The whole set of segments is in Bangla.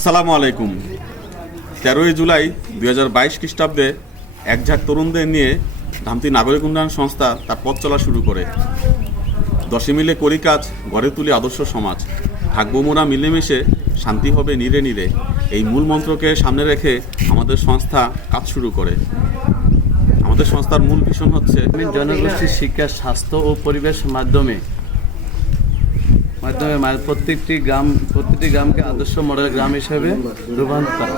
আসসালামু আলাইকুম। 13ই জুলাই 2022 খ্রিস্টাব্দে একঝাঁক তরুণদের নিয়ে ধামতি নাগরিক উন্নয়ন সংস্থা তার পথ চলা শুরু করে। 10 মিলে করি কাজ, গড়ে তুলি আদর্শ সমাজ, থাকবো মোরা মিলেমিশে, শান্তি হবে নীড়ে নীড়ে। এই মূল মন্ত্রকে সামনে রেখে আমাদের সংস্থা কাজ শুরু করে। আমাদের সংস্থার মূল ভীষণ হচ্ছে জনগোষ্ঠীর শিক্ষা, স্বাস্থ্য ও পরিবেশ মাধ্যমে প্রত্যেকটি গ্রামকে আদর্শ মডেল গ্রাম হিসেবে রূপান্তর করা।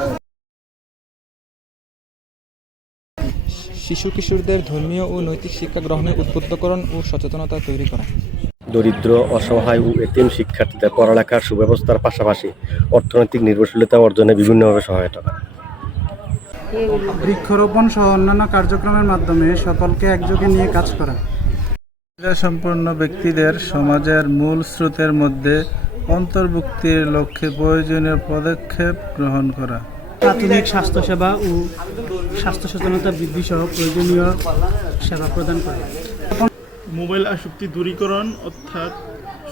শিশু কিশোরদের ধর্মীয় ও নৈতিক শিক্ষা গ্রহণে উদ্বুদ্ধকরণ ও সচেতনতা তৈরি করা। দরিদ্র, অসহায় ও এতিম শিক্ষার্থীদের পড়ালেখার সুব্যবস্থার পাশাপাশি অর্থনৈতিক নির্ভরশীলতা অর্জনে বিভিন্নভাবে সহায়তা করা। বৃক্ষরোপণ সহ অন্যান্য কার্যক্রমের মাধ্যমে সকলকে একযোগে নিয়ে কাজ করা। সম্পন্ন ব্যক্তিদের সমাজের মূল স্রোতের মধ্যে অন্তর্ভুক্তির লক্ষ্যে প্রয়োজনীয় পদক্ষেপ গ্রহণ করা। প্রাথমিক স্বাস্থ্যসেবা ও স্বাস্থ্য সচেতনতা বৃদ্ধি সহ প্রয়োজনীয় সেবা প্রদান করা। মোবাইল আসক্তি দূরীকরণ অর্থাৎ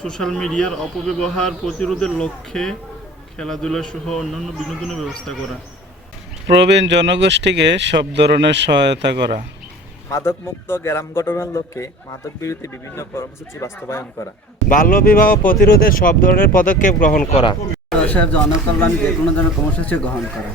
সোশ্যাল মিডিয়ার অপব্যবহার প্রতিরোধের লক্ষ্যে খেলাধুলা সহ অন্যান্য বিনোদনের ব্যবস্থা করা। প্রবীণ জনগোষ্ঠীকে সব ধরনের সহায়তা করা। মাদকমুক্ত গ্রাম গঠনের লক্ষ্যে মাদক বিরোধী বিভিন্ন কর্মসূচি বাস্তবায়ন করা। বাল্যবিবাহ প্রতিরোধে সব ধরনের পদক্ষেপ গ্রহণ করা। দেশের জনকল্যাণ যে কোনো ধরনের কর্মসূচি গ্রহণ করা।